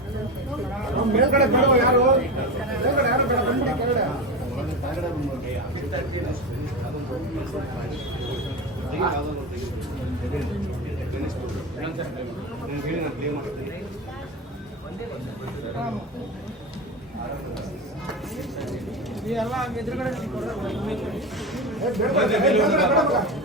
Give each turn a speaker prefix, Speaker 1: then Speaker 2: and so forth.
Speaker 1: ಮೇಲ್ಕಡೆ
Speaker 2: ಕಡೋ